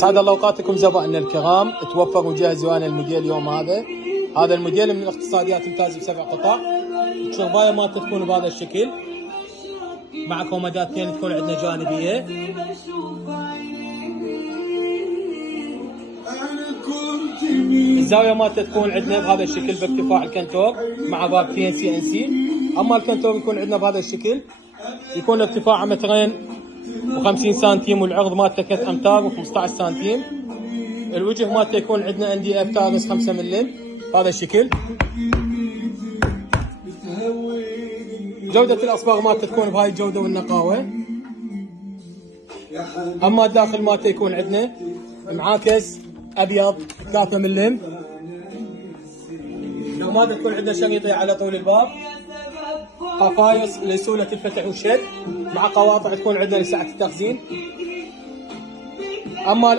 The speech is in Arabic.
سعد الله اوقاتكم زبائننا الكرام، توفر وجهزوا انا الموديل اليوم هذا الموديل من الاقتصاديات ممتاز ب7 قطع. الشربايه مالته تكون بهذا الشكل مع كوموداتين تكون عندنا جانبيه. الزاويه مالته تكون عندنا بهذا الشكل بارتفاع الكنتور مع بابتين CNC. اما الكنتور يكون عندنا بهذا الشكل، يكون ارتفاعه 2.50 سنتيم والعرض مالته 3 امتار و15 سنتيم. الوجه مالته يكون عندنا NDF تارس 5 ملم بهذا الشكل. جودة الأصباغ مالته تكون بهاي الجودة والنقاوة. أما الداخل مالته يكون عندنا معاكس أبيض 3 ملم. لو ما تكون عندنا شريطية على طول الباب، قفايص لسهولة الفتح والشد مع قواطع تكون عندنا لسعة التخزين. أما